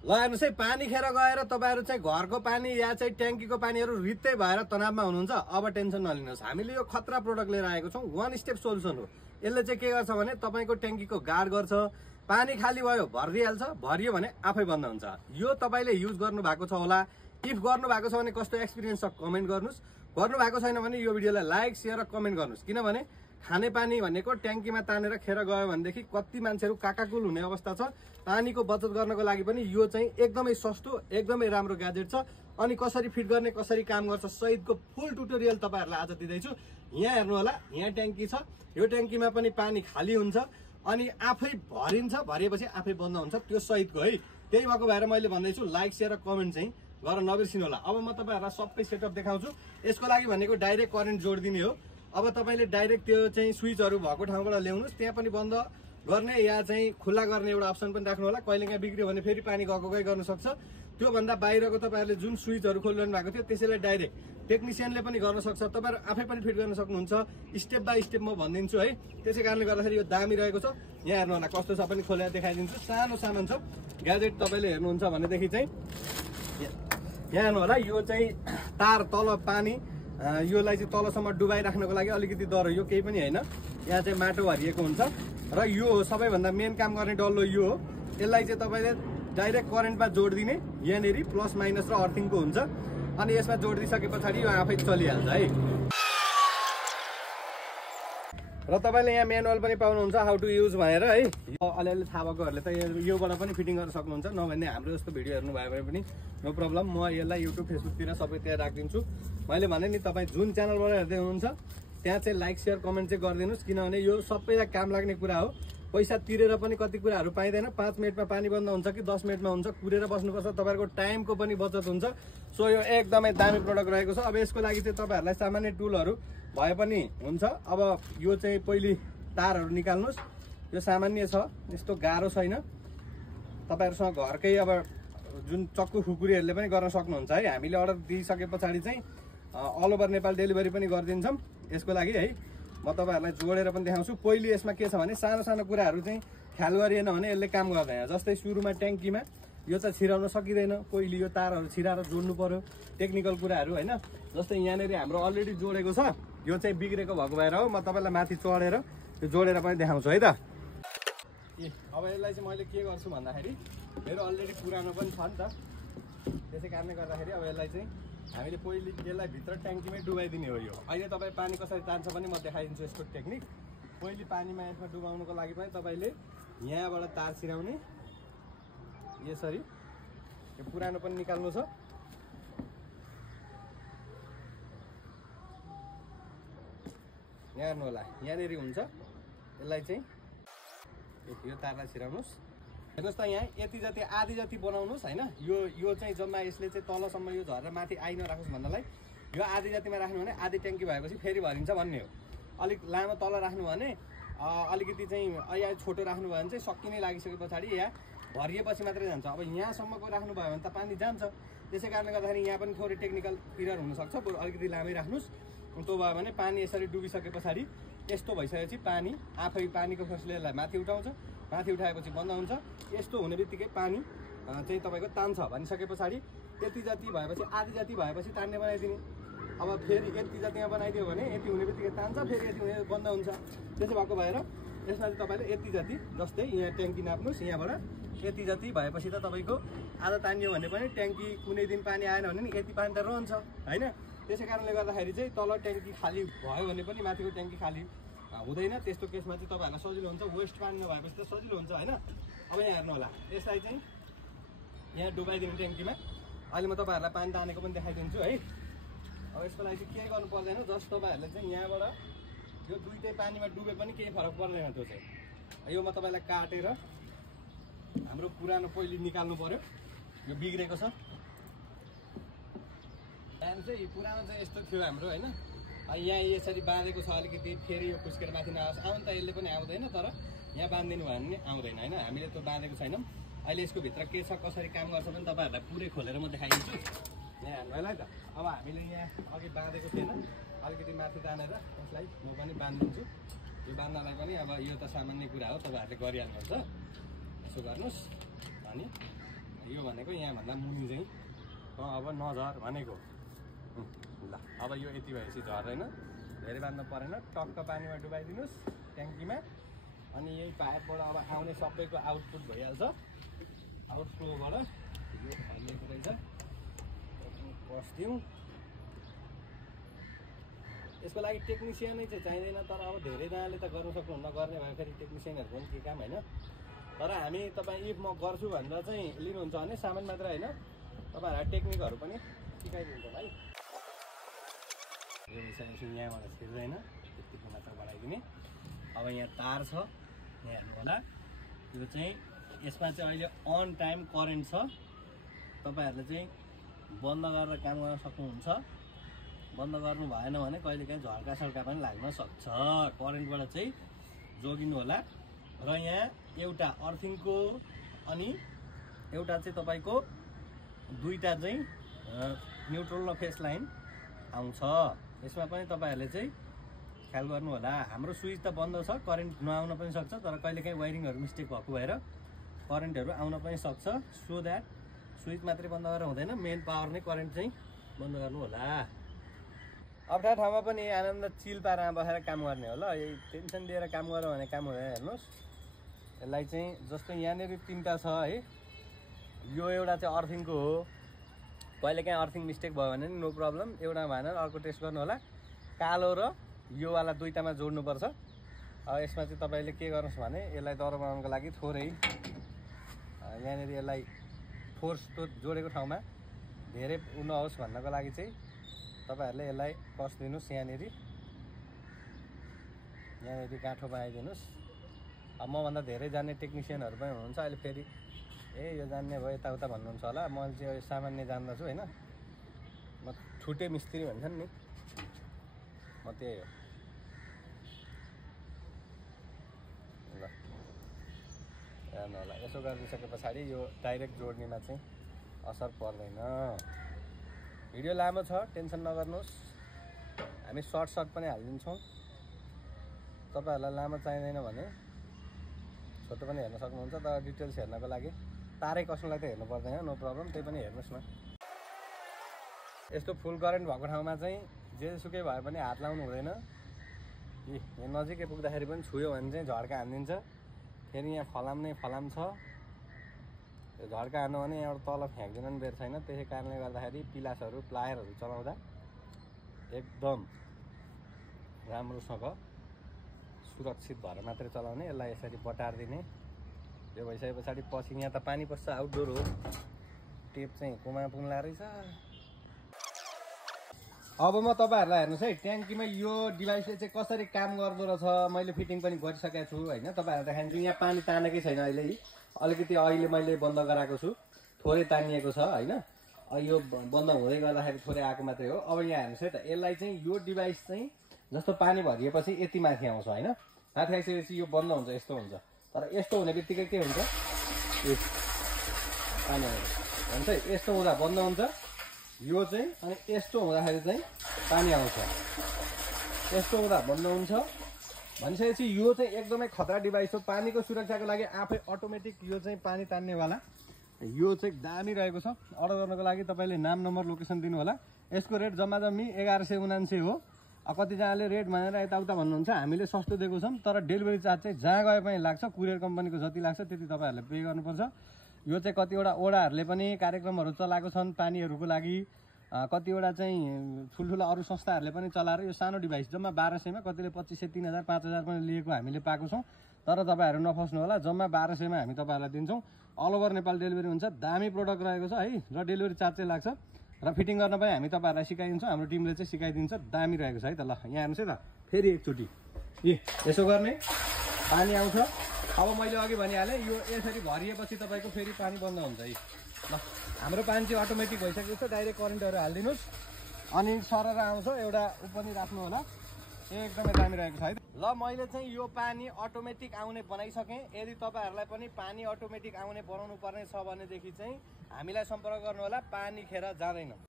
ल हेर्नुहोस् है, पानी खेर गएर तपाईँहरू चाहिँ घरको पानी या चाहिँ ट्याङ्कीको पानीहरू रित्तै भएर तनावमा हुनुहुन्छ। अब टेन्सन नलिनुहोस्, हामीले यो खतरा प्रोडक्ट लिएर आएको छौँ। 1 स्टेप सोल्युसन हो। यसले चाहिँ के गर्छ भने तपाईँको ट्याङ्कीको गार्ड गर्छ, पानी खाली भयो भरिदिइहाल्छ, भरियो भने आफै बन्द हुन्छ। यो तपाईँले युज गर्नु भएको छ होला, इफ गर्नु भएको छ भने कस्तो एक्सपिरियन्स छ कमेन्ट गर्नुहोस्, गर्नु भएको छैन भने यो भिडियोलाई लाइक शेयर र कमेन्ट गर्नुहोस्। किनभने खाने पानी भनेको ट्याङ्कीमा तानेर खेर गयो भनेदेखि कति मान्छेहरू काकाकुल हुने अवस्था छ। पानीको बचत गर्नको लागि पनि यो चाहिँ एकदमै सस्तो, एकदमै राम्रो ग्याजेट छ। अनि कसरी फिट गर्ने, कसरी काम गर्छ सहितको फुल ट्युटोरियल तपाईँहरूलाई आज दिँदैछु। यहाँ हेर्नु होला, यहाँ ट्याङ्की छ, यो ट्याङ्कीमा पनि पानी खाली हुन्छ अनि आफै भरिन्छ, भरिएपछि आफै बन्द हुन्छ, त्यो सहितको है। त्यही भएको भएर मैले भन्दैछु लाइक शेयर र कमेन्ट चाहिँ गरेर नबिर्सिनु होला। अब म तपाईँहरूलाई सबै सेटअप देखाउँछु। यसको लागि भनेको डाइरेक्ट करेन्ट जोडिदिने हो। अब तपाईँले डाइरेक्ट त्यो चाहिँ स्विचहरू भएको ठाउँबाट ल्याउनुहोस्, त्यहाँ पनि बन्द गर्ने या चाहिँ खुल्ला गर्ने एउटा अप्सन पनि राख्नु होला। कहिले काहीँ बिग्रियो भने फेरि पानी गएकै गर्न सक्छ। त्योभन्दा बाहिरको तपाईँहरूले जुन स्विचहरू खोलिरहनु भएको थियो त्यसैलाई डाइरेक्ट टेक्निसियनले पनि गर्न सक्छ, तपाईँहरू आफै पनि फिट गर्न सक्नुहुन्छ। स्टेप बाई स्टेप म भनिदिन्छु है। त्यसै कारणले गर्दाखेरि यो दामी रहेको छ। यहाँ हेर्नु होला कस्तो छ पनि खोलेर देखाइदिन्छु। सानो सामान छ ग्याजेट, तपाईँले हेर्नुहुन्छ भनेदेखि चाहिँ यहाँ हेर्नु होला, यो चाहिँ तार तल पानी, योलाई चाहिँ तलसम्म डुबाइराख्नको लागि अलिकति डर, यो केही पनि होइन। यहाँ चाहिँ माटो भरिएको हुन्छ र यो हो सबैभन्दा मेन काम गर्ने डल्लो यो हो। यसलाई चाहिँ तपाईँले डाइरेक्ट करेन्टमा जोडिदिने, यहाँनिर प्लस माइनस र अर्थिङको हुन्छ। अनि यसमा जोडिदिइसके पछाडि यो आफै चलिहाल्छ है। र तपाईँले यहाँ म्यानुअल पनि पाउनुहुन्छ हाउ टु युज भनेर है। अलिअलि थाहा भएकोहरूले त योबाट पनि फिटिङ गर्न सक्नुहुन्छ, नभने हाम्रो जस्तो भिडियो हेर्नु भयो भने पनि नो प्रब्लम। म यसलाई युट्युब फेसबुकतिर सबैतिर राखिदिन्छु। मैले भने नि तपाईँ जुन च्यानलबाट हेर्दै हुनुहुन्छ त्यहाँ चाहिँ लाइक शेयर कमेन्ट चाहिँ गरिदिनुहोस्। किनभने यो सबैलाई काम लाग्ने कुरा हो। पैसा तिरेर पनि कति कुराहरू पाइँदैन। 5 मिनटमा पानी बन्द हुन्छ कि 10 मिनटमा हुन्छ, कुरेर बस्नुपर्छ, तपाईँहरूको टाइमको पनि बचत हुन्छ। सो यो एकदमै दामी प्रोडक्ट रहेको छ। अब यसको लागि चाहिँ तपाईँहरूलाई सामान्य टुलहरू भए पनि हुन्छ। अब यो चाहिँ पहिले तारहरू निकाल्नुहोस्। यो सामान्य छ, यस्तो गाह्रो छैन। तपाईँहरूसँग घरकै अब जुन चक्कु खुकुरीहरूले पनि गर्न सक्नुहुन्छ है। हामीले अर्डर दिइसके पछाडि चाहिँ अल ओभर नेपाल डेलिभरी पनि गरिदिन्छौँ यसको लागि है। म तपाईँहरूलाई जोडेर पनि देखाउँछु। पहिले यसमा के छ भने सानो सानो कुराहरू चाहिँ ख्याल गरिएन भने यसले काम गर्दैन। जस्तै सुरुमा ट्याङ्कीमा यो चाहिँ छिराउन सकिँदैन, पहिले यो तारहरू छिराएर जोड्नु पर्यो, टेक्निकल कुराहरू होइन। जस्तै यहाँनिर हाम्रो अलरेडी जोडेको छ, यो चाहिँ बिग्रेको भएको भएर हो। म तपाईँलाई माथि चढेर त्यो जोडेर पनि देखाउँछु है त। अब यसलाई चाहिँ मैले के गर्छु भन्दाखेरि मेरो अलरेडी पुरानो पनि छ नि त, त्यसै कारणले गर्दाखेरि अब यसलाई चाहिँ हामीले पहिले यसलाई भित्र ट्याङ्कीमै डुबाइदिने हो। यो अहिले तपाईँ पानी कसरी तान्छ पनि म देखाइदिन्छु यसको टेक्निक। पहिले पानीमा यसमा डुबाउनुको लागि पनि तपाईँले यहाँबाट तार छिराउने, यसरी यो पुरानो पनि निकाल्नु छ। यहाँ हेर्नु होला, यहाँनिर हुन्छ। यसलाई चाहिँ यो तारलाई छिराउनुहोस्। हेर्नुहोस् त, यहाँ यति जति आधी जति बनाउनुहोस् होइन। यो चाहिँ जम्मा यसले चाहिँ तलसम्म यो झरेर माथि आइ नराखोस् भन्नलाई यो आधी जतिमा राख्नु भने आधी ट्याङ्की भएपछि फेरि भरिन्छ भन्ने हो। अलिक लामो तल राख्नु भने अलिकति चाहिँ यहाँ छोटो राख्नु भयो भने चाहिँ सकिनै लागिसके पछाडि यहाँ भरिएपछि मात्रै जान्छ। अब यहाँसम्मको राख्नुभयो भने त पानी जान्छ। त्यसै कारणले गर्दाखेरि यहाँ पनि थोरै टेक्निकल एरर हुनसक्छ, बरु अलिकति लामै राख्नुहोस्। त्यो भयो भने पानी यसरी डुबिसके पछाडि यस्तो भइसकेपछि पानी आफै पानीको फोर्सले यसलाई माथि उठाउँछ, माथि उठाएपछि बन्द हुन्छ। यस्तो हुने बित्तिकै पानी चाहिँ तपाईँको तान्छ भनिसके पछाडि यति जति भएपछि आधी जति भएपछि तान्ने बनाइदिने। अब फेरि यति जतिमा बनाइदियो भने यति हुने बित्तिकै तान्छ, फेरि यति हुने बन्द हुन्छ। त्यसो भएको भएर यसमा चाहिँ तपाईँले यति जति, जस्तै यहाँ ट्याङ्की नाप्नुहोस्, यहाँबाट यति जति भएपछि त तपाईँको आधा तानियो भने पनि ट्याङ्की कुनै दिन पानी आएन भने नि यति पानी त रहन्छ होइन। त्यसै कारणले गर्दाखेरि चाहिँ तल ट्याङ्की खाली भयो भने पनि माथिको ट्याङ्की खाली हुँदैन। त्यस्तो केसमा चाहिँ तपाईँहरूलाई सजिलो हुन्छ, वेस्ट पानी नभएपछि त सजिलो हुन्छ होइन। अब यहाँ हेर्नु होला, यसलाई चाहिँ यहाँ डुबाइदिनु ट्याङ्कीमा। अहिले म तपाईँहरूलाई पानी तानेको पनि देखाइदिन्छु है। अब यसको लागि चाहिँ के गर्नु पर्दैन, जस्ट तपाईँहरूले चाहिँ यहाँबाट यो दुईटै पानीमा डुबे पनि केही फरक पर्दैन। त्यो चाहिँ यो म तपाईँलाई काटेर हाम्रो पुरानो पहिले निकाल्नु पर्यो, यो बिग्रेको छ। त्यहाँदेखि चाहिँ पुरानो चाहिँ यस्तो थियो हाम्रो होइन। यहाँ यसरी बाँधेको छ अलिकति, फेरि यो खुस्केर माथि नआओस्। आउनु त यसले पनि आउँदैन, तर यहाँ बाँधिदिनु भयो भने आउँदैन होइन। हामीले त्यो बाँधेको छैनौँ। अहिले यसको भित्र के छ कसरी काम गर्छ पनि तपाईँहरूलाई पुरै खोलेर म देखाइदिन्छु। यहाँ हेर्नु होला है त। अब हामीले यहाँ अघि बाँधेको थिएन, अलिकति माथि तानेर यसलाई म पनि बाँधिदिन्छु। यो बाँध्नलाई पनि अब यो त सामान्य कुरा हो, तपाईँहरूले गरिहाल्नुहुन्छ। यसो गर्नुहोस् अनि यो भनेको यहाँभन्दा मुनि चाहिँ अब नझर भनेको। ल अब यो यति भएपछि झर्दैन, धेरै बाँध्नु परेन, टक्क पानीमा डुबाइदिनुहोस् ट्याङ्कीमा। अनि यही पाइपबाट अब आउने सबैको आउटपुट भइहाल्छ। आउटफ्लोबाट यो फैलिएको रहेछ, पस्दिउँ। यसको लागि टेक्निसियनै चाहिँ चाहिँदैन, तर अब धेरैजनाले त गर्न सक्नुहुन्न, गर्ने भए फेरि टेक्निसियनहरूको पनि के काम होइन। तर हामी तपाईँ इफ म गर्छु भनेर चाहिँ लिनुहुन्छ भने सामान मात्र होइन, तपाईँहरूलाई टेक्निकहरू पनि सिकाइदिन्छ भाइ। यो मिसाएपछि यहाँबाट छिर्दैन, त्यतिको मात्र बढाइदिने। अब यहाँ तार छ, यहाँ हेर्नु होला। यो चाहिँ यसमा चाहिँ अहिले अन टाइम करेन्ट छ, तपाईँहरूले चाहिँ बन्द गरेर काम गर्न सक्नुहुन्छ। बन्द गर्नु भएन भने कहिलेकाहीँ झर्का सल्का पनि लाग्न सक्छ। करेन्टबाट चाहिँ जोगिनु होला। र यहाँ एउटा अर्थिङको अनि एउटा चाहिँ तपाईँको दुईवटा चाहिँ न्युट्रल र फेस लाइन आउँछ। यसमा पनि तपाईँहरूले चाहिँ ख्याल गर्नु होला। हाम्रो स्विच त बन्द छ, करेन्ट नआउन पनि सक्छ, तर कहिलेकाहीँ वायरिङहरू मिस्टेक भएको भएर करेन्टहरू आउन पनि सक्छ। सो द्याट स्विच मात्रै बन्द गरेर हुँदैन, मेन पावर नै करेन्ट चाहिँ बन्द गर्नु होला। अप्ठ्यारो ठाउँमा पनि आनन्द चिल पारामा बसेर काम गर्ने हो ल। यही टेन्सन लिएर काम गऱ्यो भने काम हुँदैन। हेर्नुहोस्, यसलाई चाहिँ जस्तो यहाँनिर तिनवटा छ है, यो एउटा चाहिँ अर्थिङको हो। कहिलेकाहीँ अर्थिङ मिस्टेक भयो भने नो प्रब्लम, एउटा भएन अर्को टेस्ट गर्नु होला। कालो र योवाला दुईटामा जोड्नुपर्छ। अब यसमा चाहिँ तपाईँले के गर्नुहोस् भने यसलाई दह्रो बनाउनुको लागि थोरै यहाँनिर यसलाई फोर्स त्यो जोडेको ठाउँमा धेरै उ नहोस् भन्नको लागि चाहिँ तपाईँहरूले यसलाई कस दिनुहोस्। यहाँनिर गाँठो बनाइदिनुहोस्। अब मभन्दा धेरै जान्ने टेक्निसियनहरू पनि हुनुहुन्छ। अहिले फेरि यो जान्ने भयो यताउता भन्नुहुन्छ होला। मैले चाहिँ सामान्य जान्दछु होइन, म ठुटे मिस्त्री भन्छन् नि, म त्यही हो। ल हेर्नु होला, यसो गरिदिइसके पछाडि यो डाइरेक्ट जोड्नेमा चाहिँ असर पर्दैन। भिडियो लामो छ, टेन्सन नगर्नुहोस्, हामी सर्ट पनि हालिदिन्छौँ। तपाईँहरूलाई लामो चाहिँदैन भने छोटो पनि हेर्न सक्नुहुन्छ, तर डिटेल्स हेर्नको लागि तारै कस्नुलाई त हेर्नु पर्दैन, नो प्रब्लम। त्यही पनि हेर्नुहोस् न। यस्तो फुल करेन्ट भएको ठाउँमा चाहिँ जेसुकै भए पनि हात लाउनु हुँदैन। यहाँ नजिकै पुग्दाखेरि पनि छुयो भने चाहिँ झड्का हानिदिन्छ। फेरि यहाँ फलाम नै फलाम छ, त्यो झड्का हान्नु भने यहाँबाट तल फ्याँक्दैन नि बेर छैन। त्यसै कारणले गर्दाखेरि पिलासहरू प्लायरहरू चलाउँदा एकदम राम्रोसँग सुरक्षित भएर मात्रै चलाउने। यसलाई यसरी बटारिदिने। यो भइसके पछाडि पछि यहाँ त पानी पस्छ, आउटडोर हो। टेप चाहिँ कुमा पुग्ला रहेछ। अब म तपाईँहरूलाई हेर्नुहोस् है, ट्याङ्कीमा यो डिभाइसले चाहिँ कसरी काम गर्दो रहेछ मैले फिटिङ पनि गरिसकेको छु होइन। तपाईँहरूलाई देखाइदिन्छु। यहाँ पानी तानेकै छैन अहिले, अलिकति अहिले मैले बन्द गराएको छु, थोरै तानिएको छ होइन। यो बन्द हुँदै गर्दाखेरि थोरै आएको मात्रै हो। अब यहाँ हेर्नुहोस् है त, यसलाई चाहिँ यो डिभाइस चाहिँ जस्तो पानी भरिएपछि यति माथि आउँछ होइन। माथि आइसकेपछि यो बन्द हुन्छ, यस्तो हुन्छ। तर यस्तो हुने बित्तिकै के हुन्छ, पानी हुन्छ। यस्तो हुँदा बन्द हुन्छ यो चाहिँ, अनि यस्तो हुँदाखेरि चाहिँ पानी आउँछ। यस्तो हुँदा बन्द हुन्छ भनिसकेपछि यो चाहिँ एकदमै खतरा डिभाइस हो। पानीको सुरक्षाको लागि आफै अटोमेटिक यो चाहिँ पानी तान्नेवाला यो चाहिँ दामी रहेको छ। अर्डर गर्नको लागि तपाईँले नाम, नम्बर, लोकेसन दिनु होला। यसको रेट जम्मा जम्मी 1179 हो। कतिजनाले रेट भनेर यताउता भन्नुहुन्छ, हामीले सस्तो दिएको छौँ, तर डेलिभरी चार्ज चाहिँ जहाँ गए पनि लाग्छ। कुरियर कम्पनीको जति लाग्छ त्यति तपाईँहरूले पे गर्नुपर्छ। यो चाहिँ कतिवटा ओडाहरूले पनि कार्यक्रमहरू चलाएको छन् पानीहरूको लागि, कतिवटा चाहिँ ठुल्ठुला अरू संस्थाहरूले पनि चलाएर यो सानो डिभाइस जम्मा 1200 मा, कतिले 2500, 3000, 5000 पनि लिएको हामीले पाएको छौँ। तर तपाईँहरू नफस्नु होला, जम्मा 1200 मा हामी तपाईँहरूलाई दिन्छौँ। अल ओभर नेपाल डेलिभरी हुन्छ। दामी प्रोडक्ट रहेको छ है, र डेलिभरी चार्ज चाहिँ लाग्छ। र फिटिङ गर्न पनि हामी तपाईँहरूलाई सिकाइदिन्छौँ, हाम्रो टिमले चाहिँ सिकाइदिन्छ। दामी रहेको छ है त। ल यहाँ हेर्नुहोस् है त, फेरि एकचोटि यसो गर्ने, पानी आउँछ। अब मैले अघि भनिहालेँ, यो यसरी भरिएपछि तपाईँको फेरि पानी बन्द हुन्छ है। ल हाम्रो पानी चाहिँ अटोमेटिक भइसकेको छ। डाइरेक्ट करेन्टहरू हालिदिनुहोस् अनि सरर आउँछ। एउटा पनि राख्नु होला, एकदमै दामी रहेको छ है। ल मैले चाहिँ यो पानी अटोमेटिक आउने बनाइसकेँ। यदि तपाईँहरूलाई पनि पानी अटोमेटिक आउने बनाउनु पर्ने छ भनेदेखि चाहिँ हामीलाई सम्पर्क गर्नु होला। पानी खेर जाँदैन।